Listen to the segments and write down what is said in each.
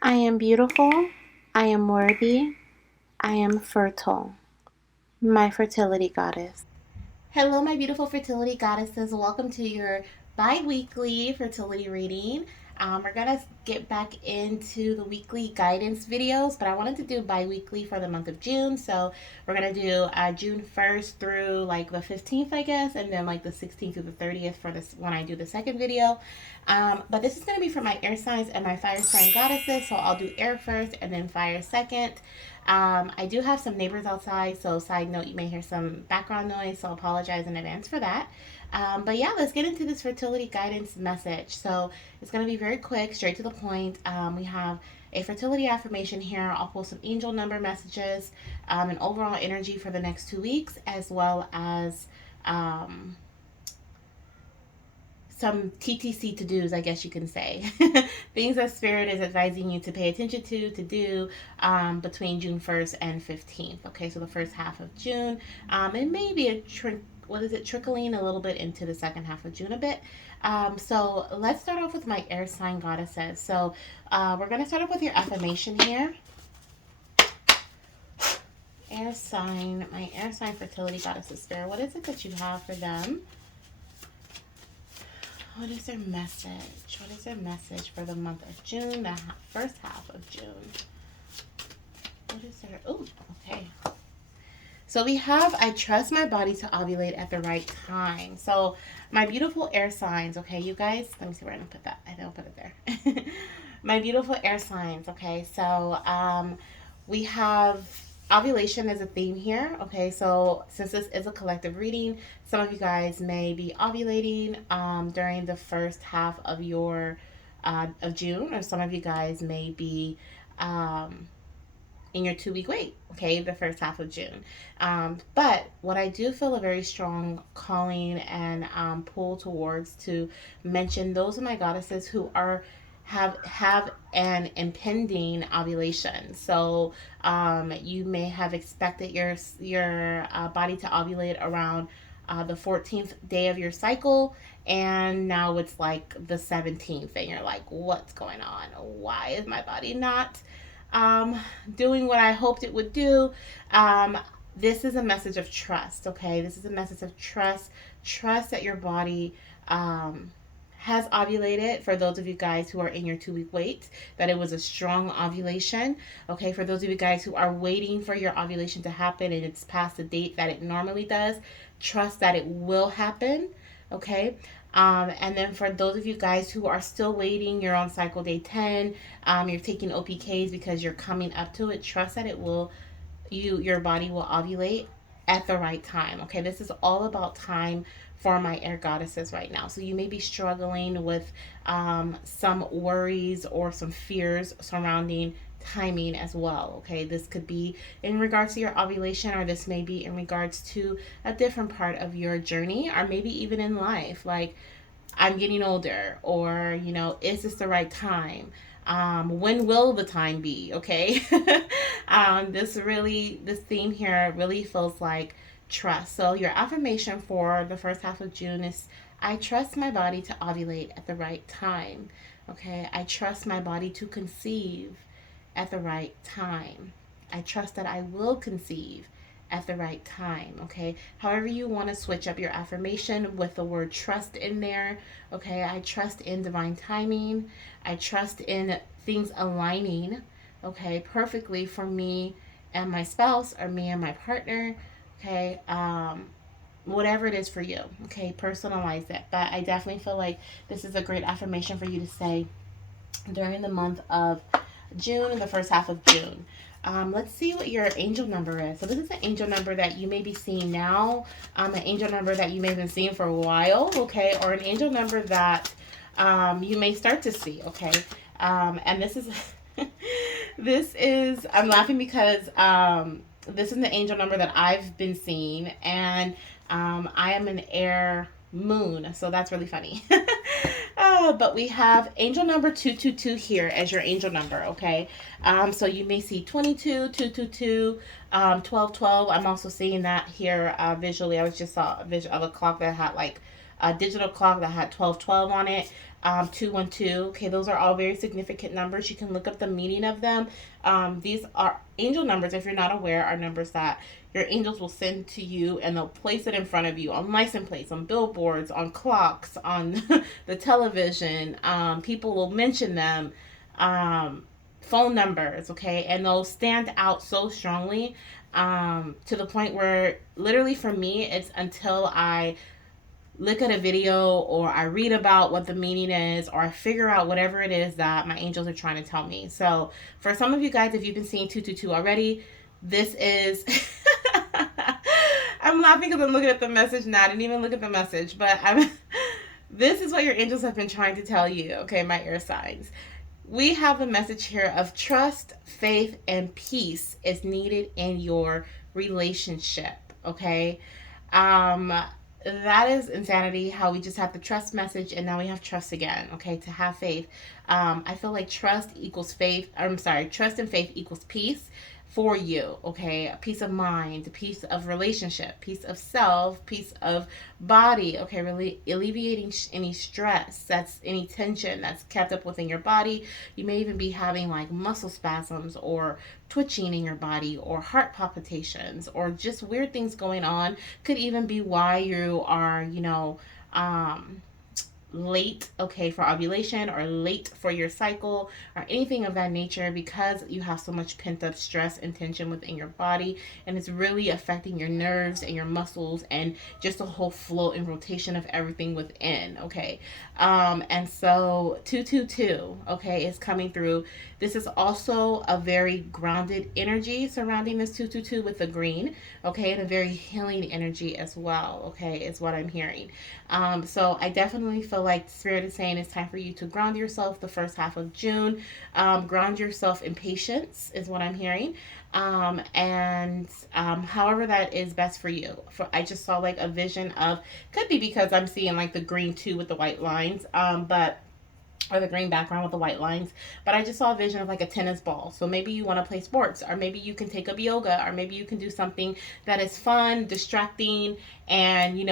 I am beautiful. I am worthy. I am fertile. My fertility goddess. Hello, my beautiful fertility goddesses. Welcome to your bi weekly fertility reading. We're going to get back into the weekly guidance videos, but I wanted to do bi weekly for the month of June. So we're going to do June 1st through like the 15th, I guess, and then like the 16th through the 30th for this when I do the second video. But this is going to be for my air signs and my fire sign goddesses. So I'll do air first and then fire second. I do have some neighbors outside, so side note, you may hear some background noise, so apologize in advance for that. But yeah, let's get into this fertility guidance message. So it's going to be very quick, straight to the point. We have a fertility affirmation here. I'll post some angel number messages, and overall energy for the next 2 weeks, as well as um, some TTC to dos, I guess you can say. Things that Spirit is advising you to pay attention to do between June 1st and 15th. Okay, so the first half of June. And maybe trickling a little bit into the second half of June a bit. So let's start off with my air sign goddesses. So we're going to start off with your affirmation here. My air sign fertility goddesses, Spirit. What is it that you have for them? What is their message? What is their message for the month of June, the first half of June? What is their... Oh, okay. So we have, I trust my body to ovulate at the right time. So my beautiful air signs, okay, you guys, let me see where I'm going to put that. I don't put it there. My beautiful air signs, okay, so we have ovulation as a theme here. Okay, so since this is a collective reading, some of you guys may be ovulating during the first half of your of June, or some of you guys may be in your 2 week wait, okay, the first half of June. But what I do feel a very strong calling and pull towards to mention those of my goddesses who are have an impending ovulation. So you may have expected your body to ovulate around the 14th day of your cycle, and now it's like the 17th, and you're like, what's going on? Why is my body not doing what I hoped it would do? This is a message of trust, okay? This is a message of trust. Trust that your body has ovulated. For those of you guys who are in your 2 week wait, that it was a strong ovulation. Okay, for those of you guys who are waiting for your ovulation to happen and it's past the date that it normally does, trust that it will happen. Okay. And then for those of you guys who are still waiting, you're on cycle day 10, you're taking OPKs because you're coming up to it, trust that it will, your body will ovulate at the right time. Okay, this is all about time for my air goddesses right now. So you may be struggling with some worries or some fears surrounding timing as well. Okay, this could be in regards to your ovulation, or this may be in regards to a different part of your journey, or maybe even in life, like I'm getting older, or is this the right time? When will the time be? Okay. This theme here really feels like trust. So your affirmation for the first half of June is, I trust my body to ovulate at the right time. Okay. I trust my body to conceive at the right time. I trust that I will conceive at the right time. Okay, however you want to switch up your affirmation with the word trust in there. Okay, I trust in divine timing. I trust in things aligning, okay, perfectly for me and my spouse, or me and my partner. Okay, whatever it is for you. Okay, personalize it. But I definitely feel like this is a great affirmation for you to say during the month of June and the first half of June. Let's see what your angel number is. So this is an angel number that you may be seeing now, an angel number that you may have been seeing for a while, okay, or an angel number that you may start to see, okay. And this is, I'm laughing because this is the angel number that I've been seeing, and I am an air moon, so that's really funny. But we have angel number 222 here as your angel number, okay? So you may see 22, 222, 12, 12. I'm also seeing that here visually. I was just saw a visual of a clock that had like a digital clock that had 1212 on it, 212. Okay, those are all very significant numbers. You can look up the meaning of them. These are angel numbers, if you're not aware, are numbers that your angels will send to you, and they'll place it in front of you on license plates, on billboards, on clocks, on the television. People will mention them. Phone numbers, okay, and they'll stand out so strongly, to the point where literally for me it's until I look at a video or I read about what the meaning is, or I figure out whatever it is that my angels are trying to tell me. So for some of you guys, if you've been seeing 222 already, this is I'm laughing because I'm looking at the message now. I didn't even look at the message, but I'm this is what your angels have been trying to tell you, okay, my air signs. We have a message here of trust, faith, and peace is needed in your relationship, okay? That is insanity, how we just have the trust message and now we have trust again, okay, to have faith. I feel like trust equals faith. I'm sorry, trust and faith equals peace for you, okay? A peace of mind, a peace of relationship, peace of self, peace of body, okay? Really alleviating any stress, that's any tension that's kept up within your body. You may even be having like muscle spasms or twitching in your body or heart palpitations or just weird things going on. Could even be why you are, late, okay, for ovulation, or late for your cycle, or anything of that nature, because you have so much pent up stress and tension within your body, and it's really affecting your nerves and your muscles and just the whole flow and rotation of everything within, okay. And so 222, okay, is coming through. This is also a very grounded energy surrounding this 222 with the green, okay, and a very healing energy as well, okay, is what I'm hearing. So I definitely feel like Spirit is saying it's time for you to ground yourself the first half of June. Ground yourself in patience is what I'm hearing. However that is best for you. I just saw like a vision of, could be because I'm seeing like the green too with the white lines, or the green background with the white lines. But I just saw a vision of like a tennis ball. So maybe you want to play sports, or maybe you can take up yoga, or maybe you can do something that is fun, distracting, and you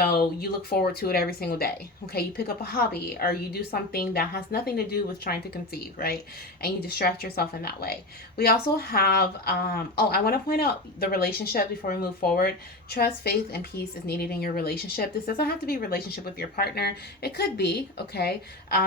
look forward to it every single day. Okay, you pick up a hobby, or you do something that has nothing to do with trying to conceive, right? And you distract yourself in that way. We also have, I want to point out the relationship before we move forward. Trust, faith, and peace is needed in your relationship. This doesn't have to be a relationship with your partner. It could be, okay?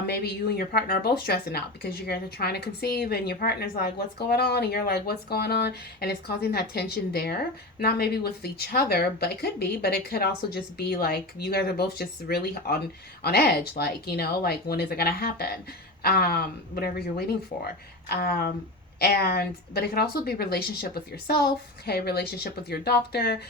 Maybe you and your partner are both stressing out because you guys are trying to conceive, and your partner's like, what's going on? And you're like, what's going on? And it's causing that tension there. Not maybe with each other, but it could be, but it could also just be like you guys are both just really on edge, like, like, when is it gonna happen? Whatever you're waiting for. But it can also be relationship with yourself, okay, relationship with your doctor,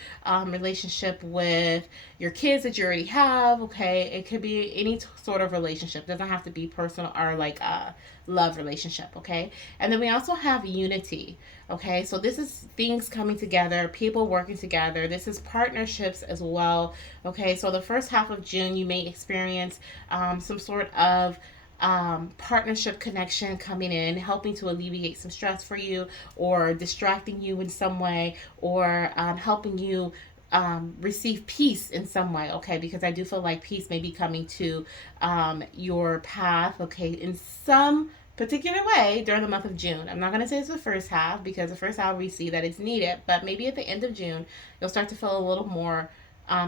relationship with your kids that you already have, okay. It could be any sort of relationship. It doesn't have to be personal or like a love relationship, okay. And then we also have unity, okay. So this is things coming together, people working together. This is partnerships as well, okay. So the first half of June, you may experience some sort of partnership connection coming in, helping to alleviate some stress for you, or distracting you in some way, or helping you receive peace in some way, okay? Because I do feel like peace may be coming to your path, okay, in some particular way during the month of June. I'm not going to say it's the first half, because the first half we see that it's needed, but maybe at the end of June, you'll start to feel a little more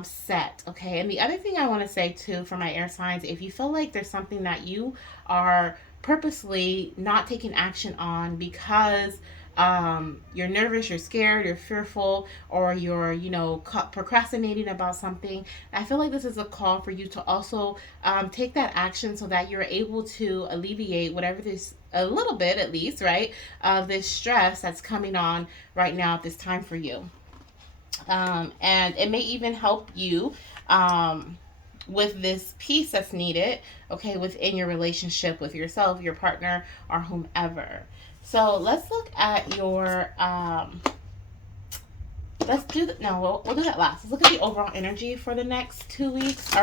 set, okay. And the other thing I want to say too for my air signs, if you feel like there's something that you are purposely not taking action on because you're nervous, you're scared, you're fearful, or you're procrastinating about something, I feel like this is a call for you to also take that action so that you're able to alleviate whatever this, a little bit at least, right, of this stress that's coming on right now at this time for you. And it may even help you with this peace that's needed, okay, within your relationship with yourself, your partner, or whomever. So let's look at your, let's do that. No, we'll do that last. Let's look at the overall energy for the next 2 weeks.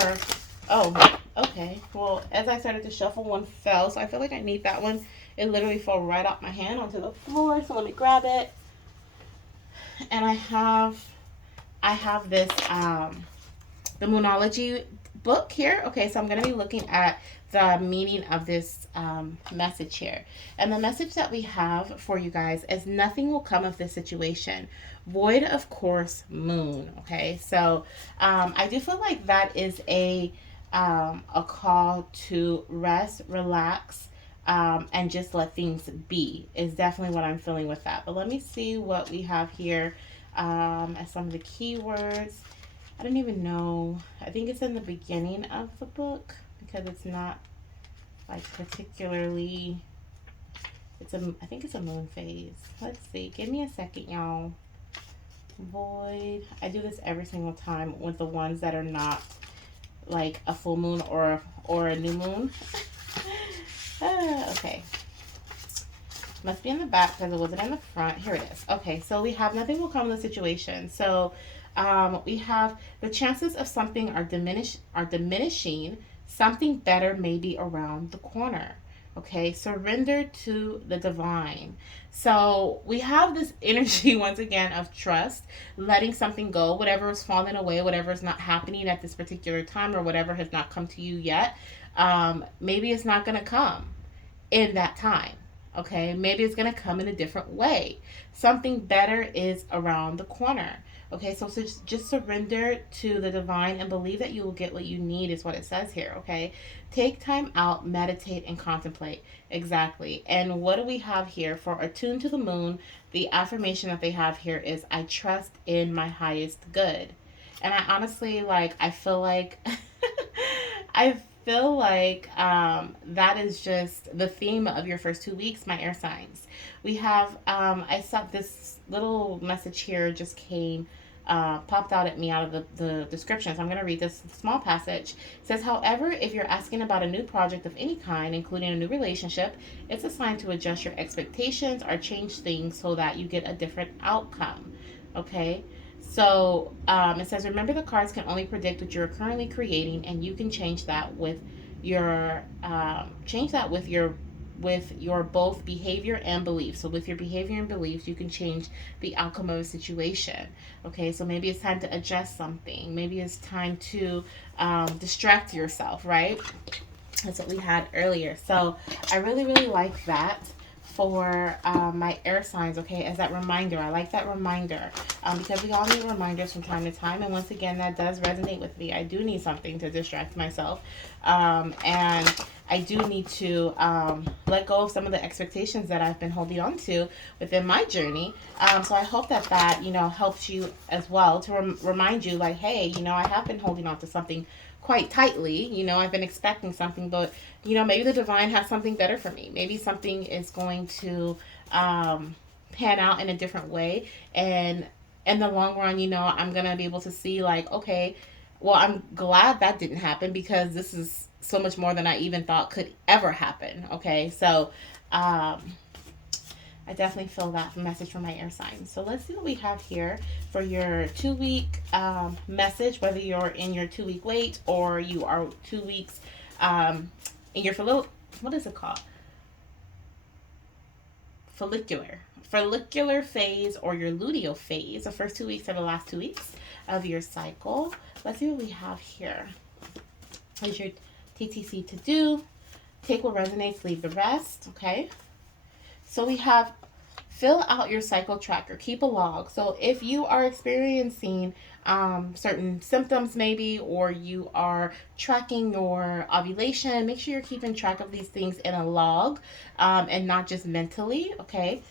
Okay. Well, as I started to shuffle, one fell, so I feel like I need that one. It literally fell right off my hand onto the floor, so let me grab it. And I have this, the Moonology book here, okay, so I'm going to be looking at the meaning of this message here. And the message that we have for you guys is nothing will come of this situation. Void of course, moon. Okay, so I do feel like that is a call to rest, relax, and just let things be is definitely what I'm feeling with that. But let me see what we have here as some of the keywords. I don't even know. I think it's in the beginning of the book because it's not like particularly. I think it's a moon phase. Let's see. Give me a second, y'all. Void. I do this every single time with the ones that are not like a full moon or a new moon. Okay. Must be in the back because it wasn't in the front. Here it is. Okay, so we have nothing will come in the situation. So we have the chances of something are diminishing. Something better may be around the corner. Okay, surrender to the divine. So we have this energy once again of trust, letting something go, whatever is falling away, whatever is not happening at this particular time, or whatever has not come to you yet. Maybe it's not going to come in that time. Okay, maybe it's going to come in a different way. Something better is around the corner. Okay, so just surrender to the divine and believe that you will get what you need, is what it says here. Okay, take time out, meditate, and contemplate. Exactly. And what do we have here for attuned to the moon? The affirmation that they have here is, I trust in my highest good. And I honestly, like, I feel like I feel like that is just the theme of your first 2 weeks, my air signs. We have, I saw this little message here just came, popped out at me out of the description. So I'm going to read this small passage. It says, however, if you're asking about a new project of any kind, including a new relationship, it's a sign to adjust your expectations or change things so that you get a different outcome. Okay? So it says, remember the cards can only predict what you're currently creating, and you can change that with your both behavior and beliefs. So with your behavior and beliefs, you can change the outcome of a situation. Okay, so maybe it's time to adjust something. Maybe it's time to distract yourself, right? That's what we had earlier. So I really, really like that for my air signs, okay, as that reminder. I like that reminder because we all need reminders from time to time. And once again, that does resonate with me. I do need something to distract myself. And I do need to let go of some of the expectations that I've been holding on to within my journey. So I hope that helps you as well to remind you, like, hey, I have been holding on to something quite tightly. I've been expecting something, but maybe the divine has something better for me. Maybe something is going to pan out in a different way, and in the long run, I'm gonna be able to see, like, okay, well, I'm glad that didn't happen because this is so much more than I even thought could ever happen. Okay, so I definitely feel that message from my air signs. So let's see what we have here for your 2-week message, whether you're in your 2-week wait or you are 2 weeks in your what is it called? Follicular phase, or your luteal phase, the first 2 weeks or the last 2 weeks of your cycle. Let's see what we have here. Here's your TTC to do. Take what resonates, leave the rest. Okay. So we have fill out your cycle tracker. Keep a log. So if you are experiencing certain symptoms maybe, or you are tracking your ovulation, make sure you're keeping track of these things in a log and not just mentally. Okay.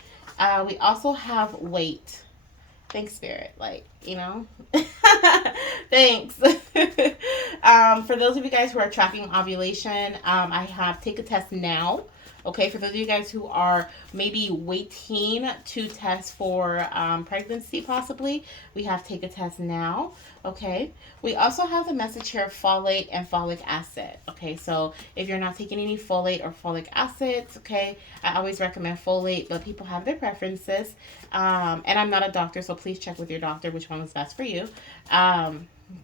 We also have weight. Thanks, Spirit. Thanks. For those of you guys who are tracking ovulation, I have Take a Test Now. Okay, for those of you guys who are maybe waiting to test for pregnancy, possibly, we have Take a Test Now. Okay, we also have the message here, folate and folic acid. Okay, so if you're not taking any folate or folic acids, okay, I always recommend folate, but people have their preferences. And I'm not a doctor, so please check with your doctor which one is best for you.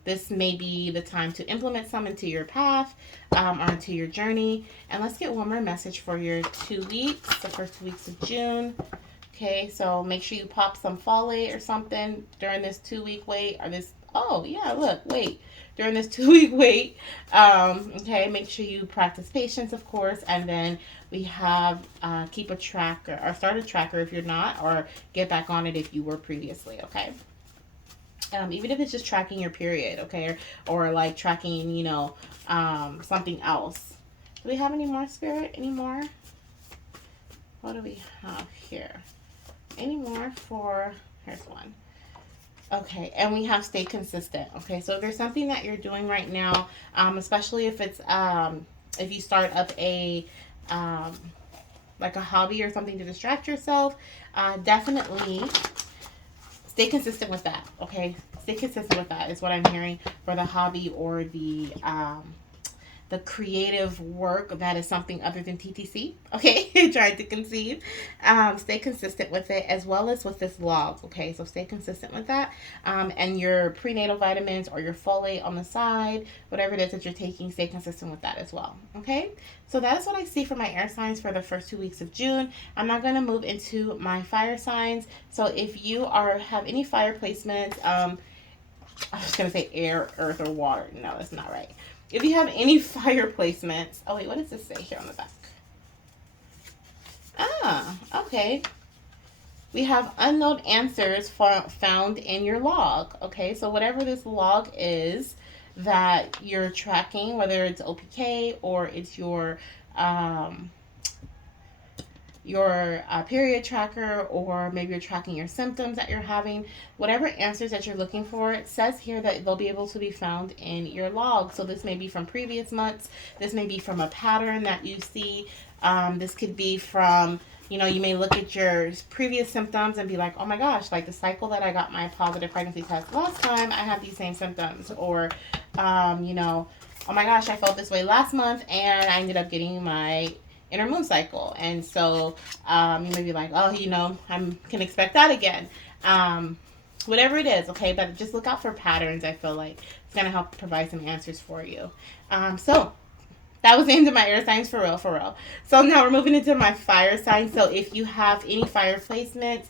This may be the time to implement some into your path or into your journey. And let's get one more message for your 2 weeks, the first 2 weeks of June. Okay, so make sure you pop some folate or something during this 2-week wait or this Oh, yeah, look, wait. During this 2 week wait, okay, make sure you practice patience, of course, and then we have keep a tracker or start a tracker if you're not, or get back on it if you were previously, okay? Even if it's just tracking your period, okay, or like tracking, something else. Do we have any more, Spirit? Any more? What do we have here? Any more for? Here's one. Okay, and we have stay consistent. Okay, so if there's something that you're doing right now, especially if it's if you start up a like a hobby or something to distract yourself, definitely stay consistent with that. Okay, stay consistent with that is what I'm hearing for the hobby or the creative work that is something other than TTC, okay, trying to conceive. Stay consistent with it as well as with this log, okay, so stay consistent with that. And your prenatal vitamins or your folate on the side, whatever it is that you're taking, stay consistent with that as well, okay? So that is what I see for my air signs for the first 2 weeks of June. I'm not going to move into my fire signs. So if you have any fire placements, I was going to say air, earth, or water. No, that's not right. If you have any fire placements, oh wait, what does this say here on the back? Ah, okay. We have unknown answers found in your log. Okay, so whatever this log is that you're tracking, whether it's OPK or it's your period tracker, or maybe you're tracking your symptoms that you're having, whatever answers that you're looking for, it says here that they'll be able to be found in your log. So this may be from previous months, this may be from a pattern that you see, this could be from, you may look at your previous symptoms and be like, oh my gosh, like the cycle that I got my positive pregnancy test last time, I have these same symptoms. Or oh my gosh, I felt this way last month and I ended up getting my inner moon cycle. And so you may be like, oh, I can expect that again. Whatever it is, okay? But just look out for patterns. I feel like it's going to help provide some answers for you. So that was the end of my air signs, for real, for real. So now we're moving into my fire signs. So if you have any fire placements,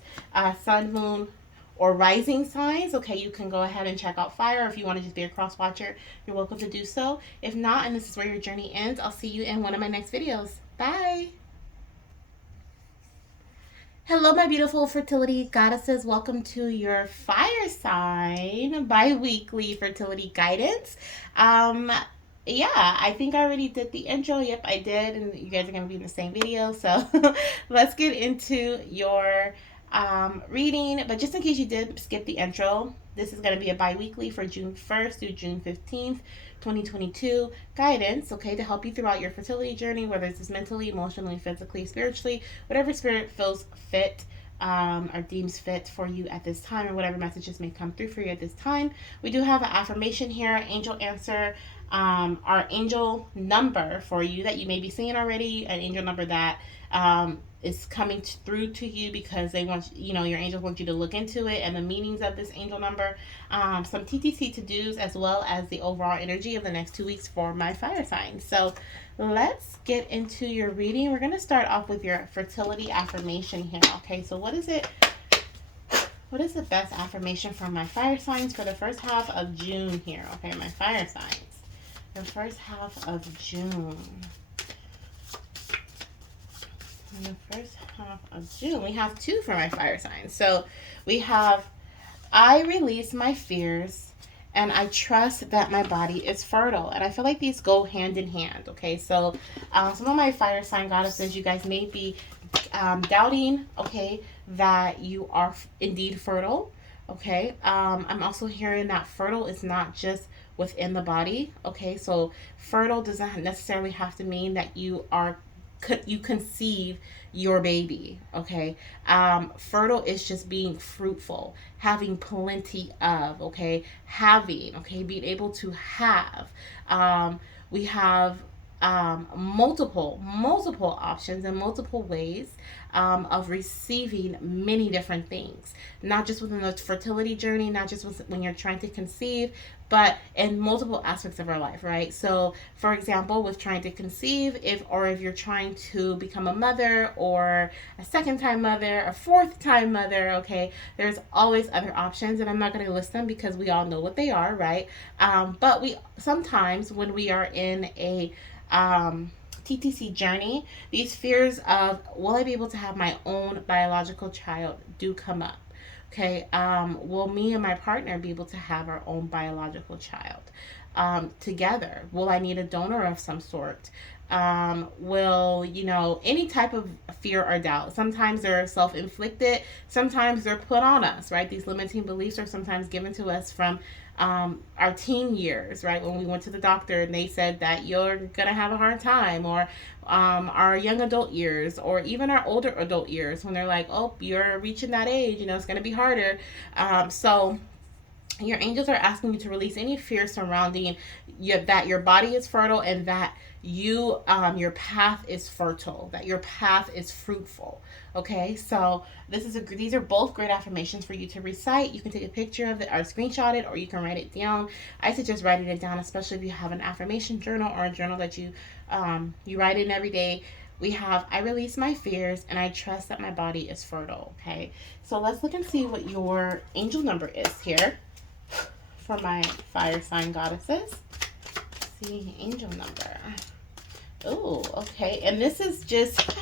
sun, moon, or rising signs, okay, you can go ahead and check out fire. If you want to just be a cross watcher, you're welcome to do so. If not, and this is where your journey ends, I'll see you in one of my next videos. Bye. Hello, my beautiful fertility goddesses. Welcome to your fire sign bi-weekly fertility guidance. Yeah, I think I already did the intro. Yep, I did, and you guys are going to be in the same video. So let's get into your reading. But just in case you did skip the intro, this is going to be a bi-weekly for June 1st through June 15th. 2022 guidance, okay, to help you throughout your fertility journey, whether it's mentally, emotionally, physically, spiritually, whatever spirit feels fit or deems fit for you at this time, or whatever messages may come through for you at this time. We do have an affirmation here, angel answer, our angel number for you that you may be seeing already, an angel number that is coming through to you because they want, your angels want you to look into it and the meanings of this angel number, some TTC to-dos, as well as the overall energy of the next 2 weeks for my fire sign. So let's get into your reading. We're going to start off with your fertility affirmation here. Okay, so what is it? What is the best affirmation for my fire signs for the first half of June here? Okay, my fire signs. The first half of June. In the first half of June, we have two for my fire signs. So we have, I release my fears and I trust that my body is fertile. And I feel like these go hand in hand. Okay, so some of my fire sign goddesses, you guys may be doubting, okay, that you are indeed fertile. Okay, I'm also hearing that fertile is not just within the body. Okay, so fertile doesn't necessarily have to mean that you conceive your baby. Okay, fertile is just being fruitful, having plenty of, okay, being able to have. We have multiple options and multiple ways of receiving many different things, not just within the fertility journey, not just when you're trying to conceive, but in multiple aspects of our life, right? So, for example, with trying to conceive, if you're trying to become a mother, or a second time mother, a fourth time mother, okay, there's always other options, and I'm not going to list them because we all know what they are, right? But we sometimes, when we are in a TTC journey, these fears of, will I be able to have my own biological child, do come up. Okay, will me and my partner be able to have our own biological child together? Will I need a donor of some sort? Will, any type of fear or doubt. Sometimes they're self inflicted, sometimes they're put on us, right? These limiting beliefs are sometimes given to us from our teen years, right? When we went to the doctor and they said that you're gonna have a hard time, or our young adult years, or even our older adult years, when they're like, oh, you're reaching that age, it's gonna be harder. So your angels are asking you to release any fear surrounding that your body is fertile, and that your path is fertile, that your path is fruitful. Okay, so these are both great affirmations for you to recite. You can take a picture of it or screenshot it, or you can write it down. I suggest writing it down, especially if you have an affirmation journal, or a journal that you write in every day. We have, I release my fears and I trust that my body is fertile. Okay, so let's look and see what your angel number is here for my fire sign goddesses. Let's see, angel number. Oh, okay. And this is just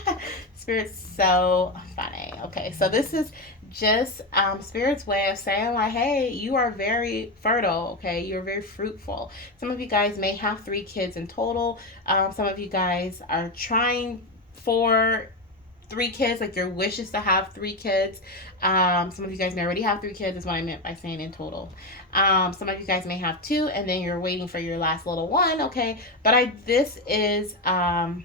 Spirit's so funny. Okay, so this is just Spirit's way of saying, like, hey, you are very fertile. Okay, you're very fruitful. Some of you guys may have 3 kids in total. Some of you guys are trying for 3 kids, like your wish is to have 3 kids. Some of you guys may already have 3 kids, is what I meant by saying in total. Some of you guys may have 2, and then you're waiting for your last little one, okay? But this is a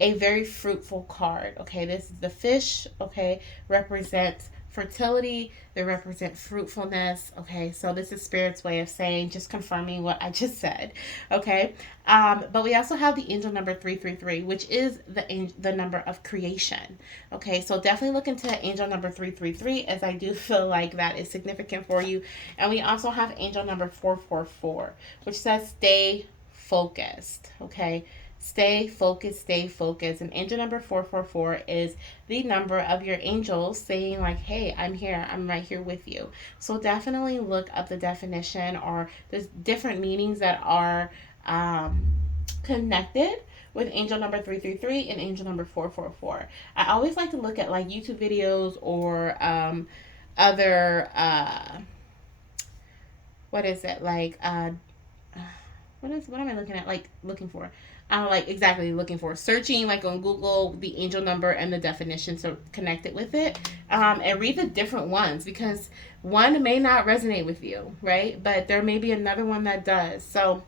very fruitful card, okay? This is the fish, okay, represents fertility, they represent fruitfulness, okay? So this is Spirit's way of saying, just confirming what I just said, okay? But we also have the angel number 333, which is the number of creation, okay? So definitely look into angel number 333, as I do feel like that is significant for you. And we also have angel number 444, which says stay focused, okay? Stay focused, stay focused. And angel number 444 is the number of your angels saying, like, hey, I'm here. I'm right here with you. So definitely look up the definition, or there's different meanings that are connected with angel number 333 and angel number 444. I always like to look at like YouTube videos, or other, what is it? Like, what am I looking at? Like, looking for. Looking for, searching like on Google the angel number and the definition, so connect it with it, and read the different ones, because one may not resonate with you, right? But there may be another one that does. So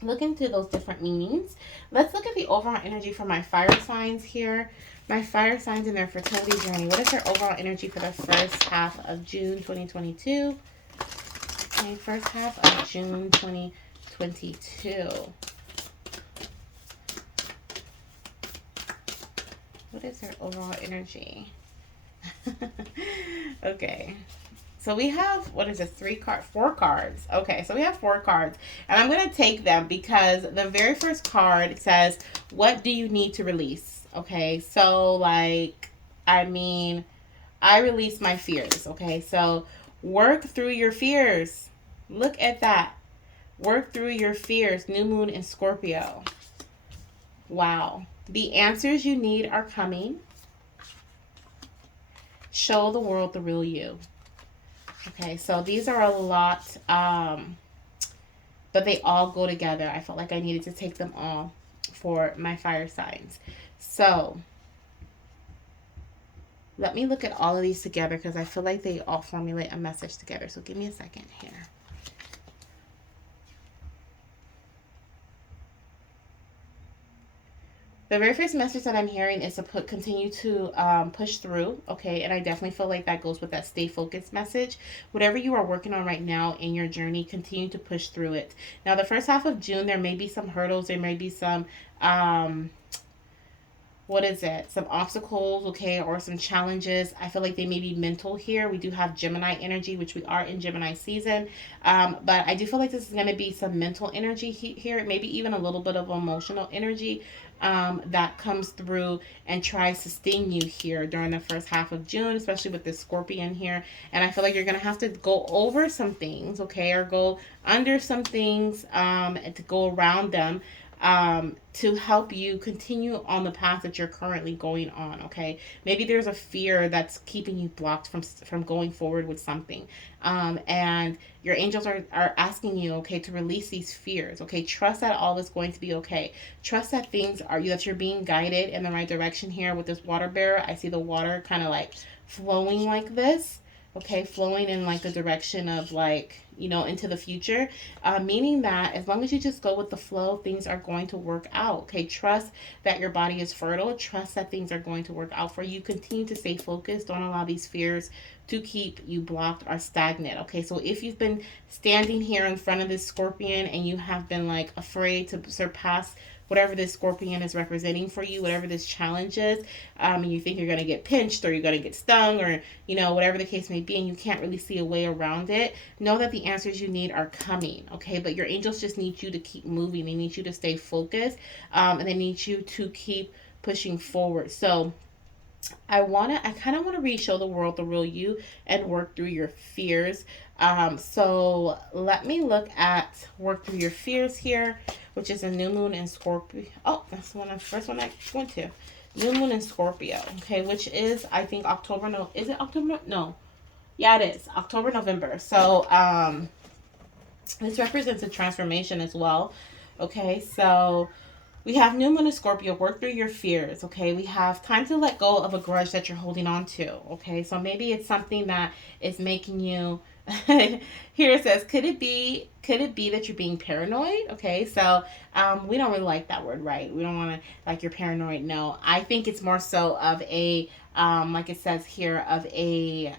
look into those different meanings. Let's look at the overall energy for my fire signs here. My fire signs in their fertility journey. What is their overall energy for the first half of June 2022? Okay, first half of June 2022. What is their overall energy? Okay. So we have, what is it, 4 cards. Okay, so we have 4 cards. And I'm going to take them because the very first card says, what do you need to release? Okay, so like, I release my fears. Okay, so work through your fears. Look at that. Work through your fears. New moon in Scorpio. Wow. The answers you need are coming. Show the world the real you. Okay, so these are a lot, but they all go together. I felt like I needed to take them all for my fire signs. So let me look at all of these together, because I feel like they all formulate a message together. So give me a second here. The very first message that I'm hearing is to continue to push through, okay? And I definitely feel like that goes with that stay focused message. Whatever you are working on right now in your journey, continue to push through it. Now, the first half of June, there may be some hurdles, there may be some what is it? Some obstacles, okay, or some challenges. I feel like they may be mental here. We do have Gemini energy, which we are in Gemini season. But I do feel like this is going to be some mental energy here, maybe even a little bit of emotional energy that comes through and tries to sting you here during the first half of June, especially with this Scorpion here. And I feel like you're going to have to go over some things, okay, or go under some things and to go around them to help you continue on the path that you're currently going on. Okay, maybe there's a fear that's keeping you blocked from going forward with something, and your angels are asking you, okay, to release these fears. Okay, trust that all is going to be okay. Trust that that you're being guided in the right direction here with this water bearer. I see the water kind of like flowing like this, okay, flowing in like the direction of like, you know, into the future, meaning that as long as you just go with the flow, things are going to work out. Okay, trust that your body is fertile. Trust that things are going to work out for you. Continue to stay focused. Don't allow these fears to keep you blocked or stagnant. Okay, so if you've been standing here in front of this Scorpion and you have been like afraid to surpass whatever this Scorpion is representing for you, whatever this challenge is, and you think you're going to get pinched or you're going to get stung or, you know, whatever the case may be, and you can't really see a way around it, know that the answers you need are coming, okay? But your angels just need you to keep moving. They need you to stay focused, and they need you to keep pushing forward. So I kind of want to show the world the real you and work through your fears. So let me look at work through your fears here, which is a new moon in Scorpio. Oh, that's the first one I went to. New moon in Scorpio, okay, which is, I think, October. No, is it October? No. Yeah, it is October, November. So this represents a transformation as well. Okay, so we have new moon in Scorpio. Work through your fears. Okay, we have time to let go of a grudge that you're holding on to. Okay, so maybe it's something that is making you. Here it says, could it be that you're being paranoid? Okay, so we don't really like that word, right? We don't want to, like, you're paranoid. No, I think it's more so of a like it says here, of a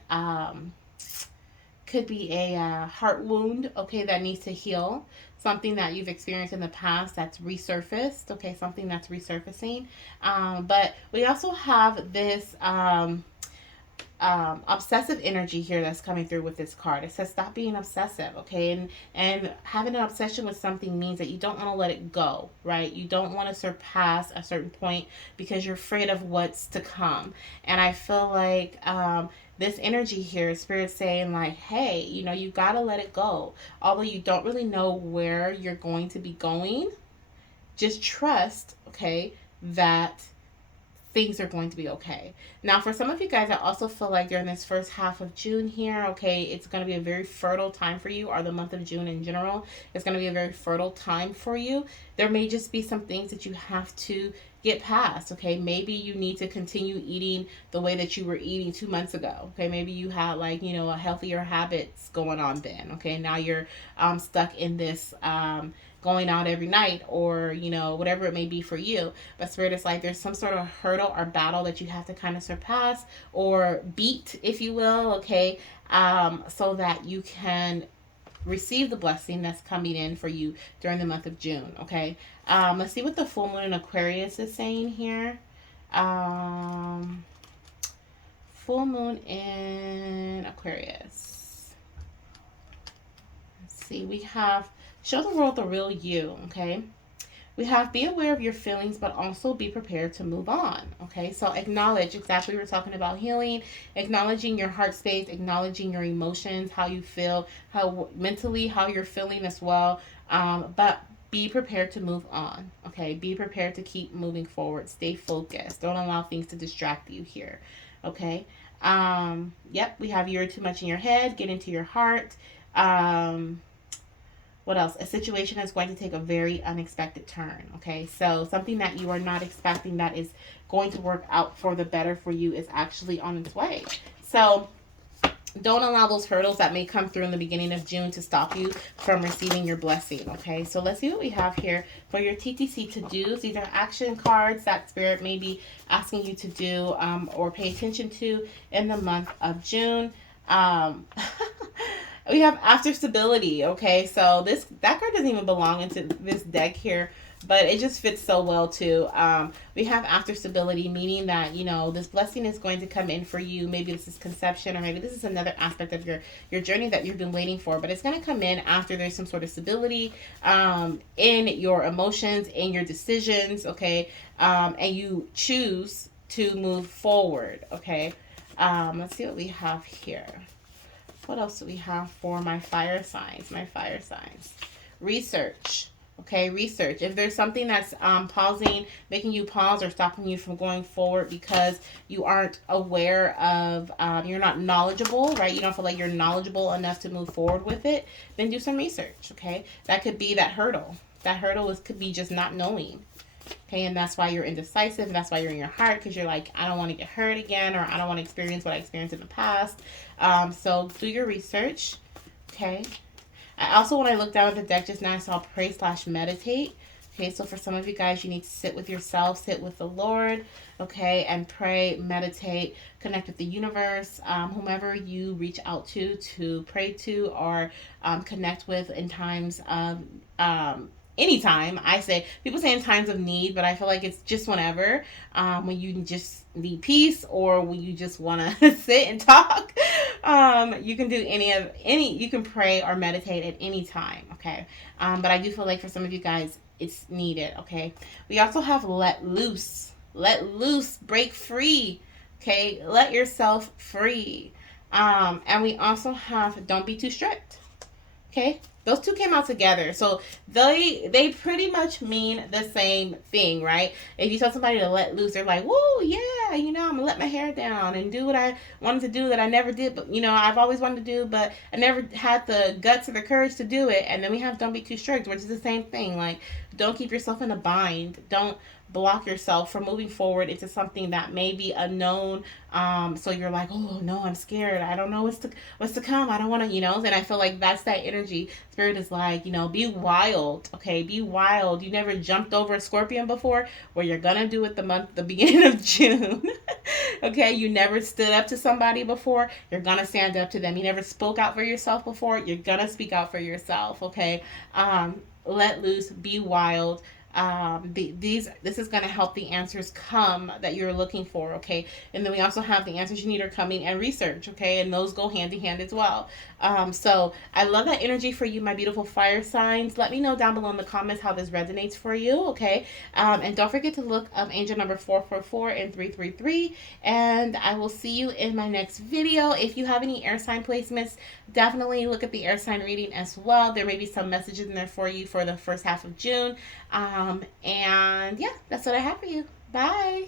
could be a heart wound, okay, that needs to heal. Something that you've experienced in the past that's resurfaced, okay, something that's resurfacing. But we also have this obsessive energy here that's coming through with this card. It says stop being obsessive, okay? And having an obsession with something means that you don't want to let it go, right? You don't want to surpass a certain point because you're afraid of what's to come. And I feel like this energy here, Spirit's saying like, hey, you know, you got to let it go. Although you don't really know where you're going to be going, just trust, okay, that things are going to be okay. Now, for some of you guys, I also feel like during this first half of June here, okay, it's going to be a very fertile time for you, or the month of June in general. It's going to be a very fertile time for you. There may just be some things that you have to get past, okay? Maybe you need to continue eating the way that you were eating 2 months ago, okay? Maybe you had, like, you know, a healthier habits going on then, okay? Now you're stuck in this going out every night, or, you know, whatever it may be for you. But Spirit is like, there's some sort of hurdle or battle that you have to kind of surpass or beat, if you will, okay, so that you can receive the blessing that's coming in for you during the month of June, okay? Let's see what the full moon in Aquarius is saying here. Full moon in Aquarius. Let's see, we have show the world the real you, okay? We have be aware of your feelings, but also be prepared to move on, okay? So acknowledge, exactly, we're talking about healing, acknowledging your heart space, acknowledging your emotions, how you feel, how mentally, how you're feeling as well, but be prepared to move on, okay? Be prepared to keep moving forward. Stay focused. Don't allow things to distract you here, okay? Yep, we have you're too much in your head. Get into your heart. What else? A situation is going to take a very unexpected turn, okay? So something that you are not expecting that is going to work out for the better for you is actually on its way. So don't allow those hurdles that may come through in the beginning of June to stop you from receiving your blessing. Okay, so let's see what we have here for your TTC to-dos. These are action cards that Spirit may be asking you to do or pay attention to in the month of June. We have after stability. Okay, so that card doesn't even belong into this deck here, but it just fits so well too. We have after stability, meaning that, you know, this blessing is going to come in for you. Maybe this is conception, or maybe this is another aspect of your journey that you've been waiting for, but it's going to come in after there's some sort of stability in your emotions, in your decisions. Okay, and you choose to move forward. Okay, let's see what we have here. What else do we have for my fire signs? My fire signs. Research. Okay, research. If there's something that's pausing, making you pause or stopping you from going forward because you aren't aware of, you're not knowledgeable, right? You don't feel like you're knowledgeable enough to move forward with it, then do some research, okay? That could be that hurdle. That hurdle could be just not knowing. Okay, and that's why you're indecisive. And that's why you're in your heart, because you're like, I don't want to get hurt again, or I don't want to experience what I experienced in the past. So do your research. Okay. I also, when I looked down at the deck just now, I saw pray / meditate. Okay, so for some of you guys, you need to sit with yourself, sit with the Lord, okay, and pray, meditate, connect with the universe, whomever you reach out to pray to, or connect with in times of anytime. I say, people say in times of need, but I feel like it's just whenever, when you just need peace, or when you just want to sit and talk. You can do you can pray or meditate at any time. Okay. But I do feel like for some of you guys, it's needed. Okay. We also have let loose, break free. Okay. Let yourself free. And we also have don't be too strict. Okay, those two came out together, so they pretty much mean the same thing, right? If you tell somebody to let loose, they're like, "Whoa, yeah, you know, I'm gonna let my hair down and do what I wanted to do that I never did, but you know, I've always wanted to do, but I never had the guts or the courage to do it." And then we have don't be too strict, which is the same thing. Like, don't keep yourself in a bind. Don't block yourself from moving forward into something that may be unknown. So you're like, oh no, I'm scared. I don't know what's to come. I don't want to, you know. And I feel like that's that energy. Spirit is like, you know, be wild. Okay, be wild. You never jumped over a scorpion before. Well, you're gonna do it the beginning of June. Okay, you never stood up to somebody before. You're gonna stand up to them. You never spoke out for yourself before. You're gonna speak out for yourself. Okay, let loose. Be wild. This is going to help the answers come that you're looking for. Okay, and then we also have the answers you need are coming, and research. Okay, and those go hand in hand as well. So I love that energy for you, my beautiful fire signs. Let me know down below in the comments how this resonates for you. Okay, and don't forget to look up angel number 444 and 333, and I will see you in my next video. If you have any air sign placements, definitely look at the air sign reading as well. There may be some messages in there for you for the first half of June. And yeah, that's what I have for you. Bye.